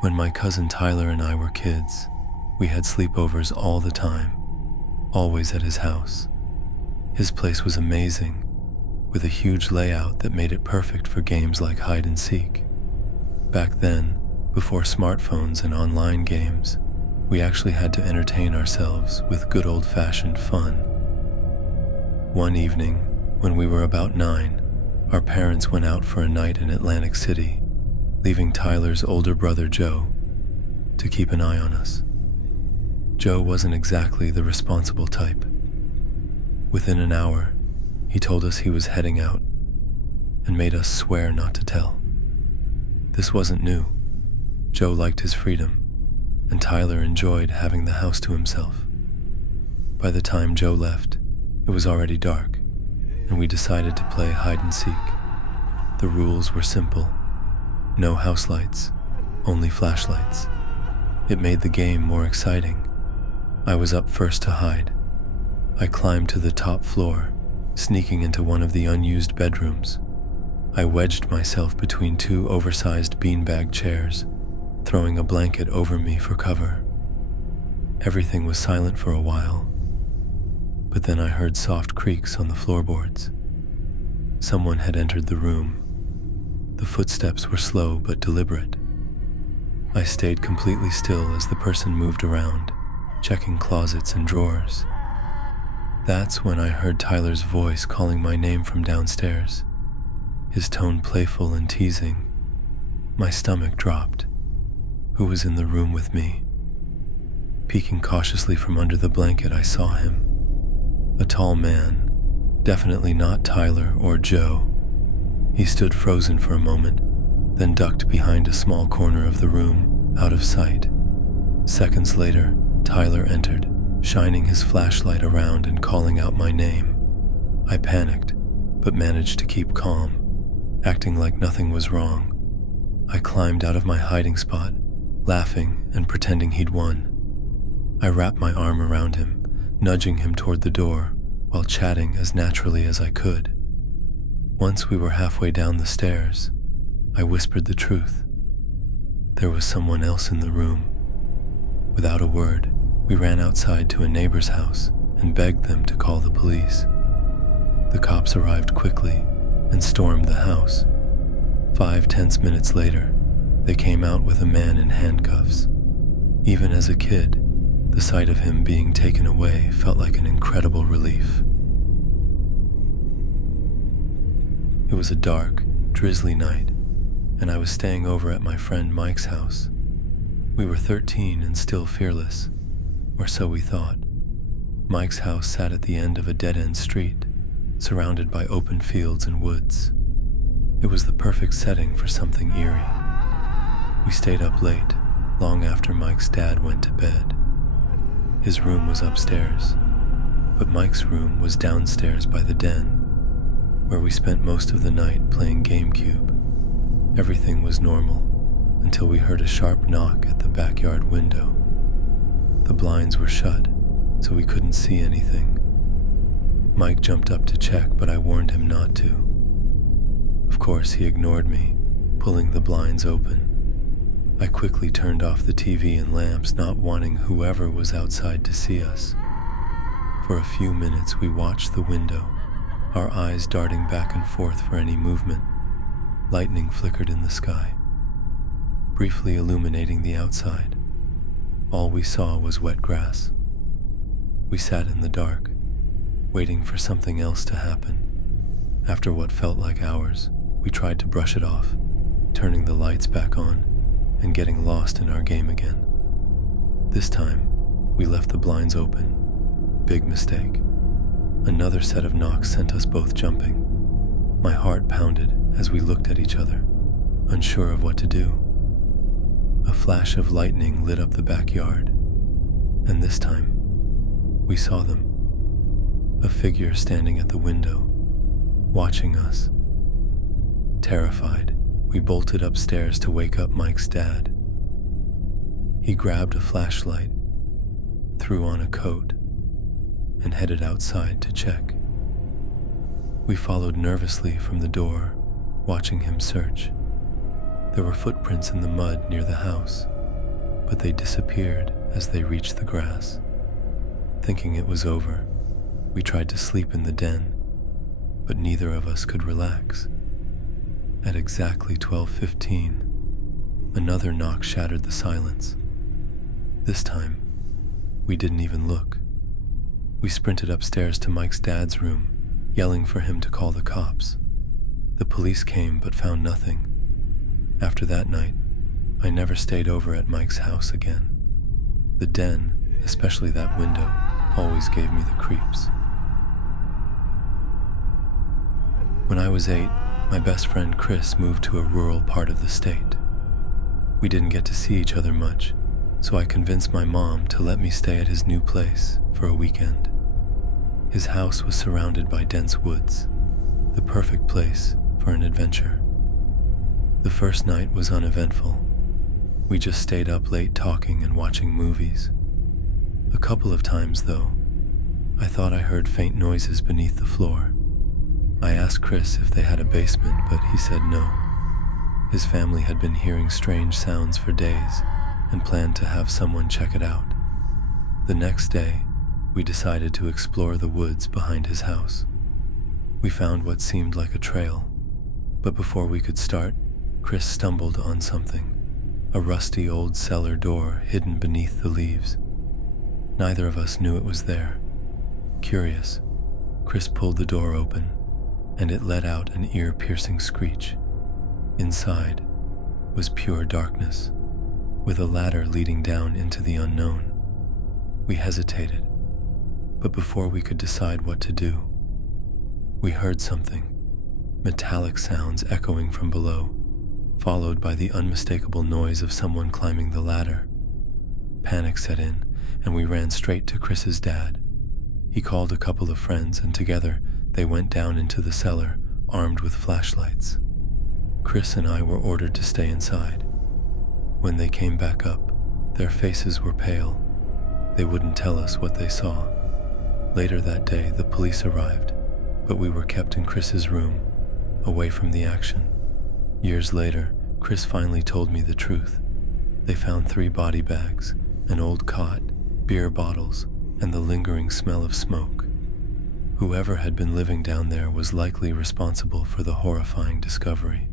When my cousin Tyler and I were kids, we had sleepovers all the time, always at his house. His place was amazing, with a huge layout that made it perfect for games like hide and seek. Back then, before smartphones and online games, we actually had to entertain ourselves with good old-fashioned fun. One evening, when we were about 9, our parents went out for a night in Atlantic City, leaving Tyler's older brother Joe to keep an eye on us. Joe wasn't exactly the responsible type. Within an hour, he told us he was heading out and made us swear not to tell. This wasn't new. Joe liked his freedom, and Tyler enjoyed having the house to himself. By the time Joe left, it was already dark, and we decided to play hide and seek. The rules were simple. No house lights, only flashlights. It made the game more exciting. I was up first to hide. I climbed to the top floor, sneaking into one of the unused bedrooms. I wedged myself between 2 oversized beanbag chairs, throwing a blanket over me for cover. Everything was silent for a while, but then I heard soft creaks on the floorboards. Someone had entered the room. The footsteps were slow but deliberate. I stayed completely still as the person moved around, checking closets and drawers. That's when I heard Tyler's voice calling my name from downstairs, his tone playful and teasing. My stomach dropped. Who was in the room with me? Peeking cautiously from under the blanket, I saw him. A tall man, definitely not Tyler or Joe. He stood frozen for a moment, then ducked behind a small corner of the room, out of sight. Seconds later, Tyler entered, shining his flashlight around and calling out my name. I panicked, but managed to keep calm, acting like nothing was wrong. I climbed out of my hiding spot, laughing and pretending he'd won. I wrapped my arm around him, nudging him toward the door, while chatting as naturally as I could. Once we were halfway down the stairs, I whispered the truth. There was someone else in the room. Without a word, we ran outside to a neighbor's house and begged them to call the police. The cops arrived quickly and stormed the house. 5 tense minutes later, they came out with a man in handcuffs. Even as a kid, the sight of him being taken away felt like an incredible relief. It was a dark, drizzly night, and I was staying over at my friend Mike's house. We were 13 and still fearless, or so we thought. Mike's house sat at the end of a dead-end street, surrounded by open fields and woods. It was the perfect setting for something eerie. We stayed up late, long after Mike's dad went to bed. His room was upstairs, but Mike's room was downstairs by the den, where we spent most of the night playing GameCube. Everything was normal until we heard a sharp knock at the backyard window. The blinds were shut, so we couldn't see anything. Mike jumped up to check, but I warned him not to. Of course, he ignored me, pulling the blinds open. I quickly turned off the TV and lamps, not wanting whoever was outside to see us. For a few minutes, we watched the window, our eyes darting back and forth for any movement. Lightning flickered in the sky, briefly illuminating the outside. All we saw was wet grass. We sat in the dark, waiting for something else to happen. After what felt like hours, we tried to brush it off, turning the lights back on and getting lost in our game again. This time, we left the blinds open. Big mistake. Another set of knocks sent us both jumping. My heart pounded as we looked at each other, unsure of what to do. A flash of lightning lit up the backyard, and this time, we saw them. A figure standing at the window, watching us. Terrified, we bolted upstairs to wake up Mike's dad. He grabbed a flashlight, threw on a coat, and headed outside to check. We followed nervously from the door, watching him search. There were footprints in the mud near the house, but they disappeared as they reached the grass. Thinking it was over, we tried to sleep in the den, but neither of us could relax. At exactly 12:15, another knock shattered the silence. This time, we didn't even look. We sprinted upstairs to Mike's dad's room, yelling for him to call the cops. The police came but found nothing. After that night, I never stayed over at Mike's house again. The den, especially that window, always gave me the creeps. When I was 8, my best friend Chris moved to a rural part of the state. We didn't get to see each other much, so I convinced my mom to let me stay at his new place for a weekend. His house was surrounded by dense woods, the perfect place for an adventure. The first night was uneventful. We just stayed up late talking and watching movies. A couple of times, though, I thought I heard faint noises beneath the floor. I asked Chris if they had a basement, but he said no. His family had been hearing strange sounds for days and planned to have someone check it out. The next day, we decided to explore the woods behind his house. We found what seemed like a trail, but before we could start, Chris stumbled on something, a rusty old cellar door hidden beneath the leaves. Neither of us knew it was there. Curious, Chris pulled the door open, and it let out an ear-piercing screech. Inside was pure darkness, with a ladder leading down into the unknown. We hesitated, but before we could decide what to do, we heard something, metallic sounds echoing from below, followed by the unmistakable noise of someone climbing the ladder. Panic set in, and we ran straight to Chris's dad. He called a couple of friends, and together they went down into the cellar, armed with flashlights. Chris and I were ordered to stay inside. When they came back up, their faces were pale. They wouldn't tell us what they saw. Later that day, the police arrived, but we were kept in Chris's room, away from the action. Years later, Chris finally told me the truth. They found 3 body bags, an old cot, beer bottles, and the lingering smell of smoke. Whoever had been living down there was likely responsible for the horrifying discovery.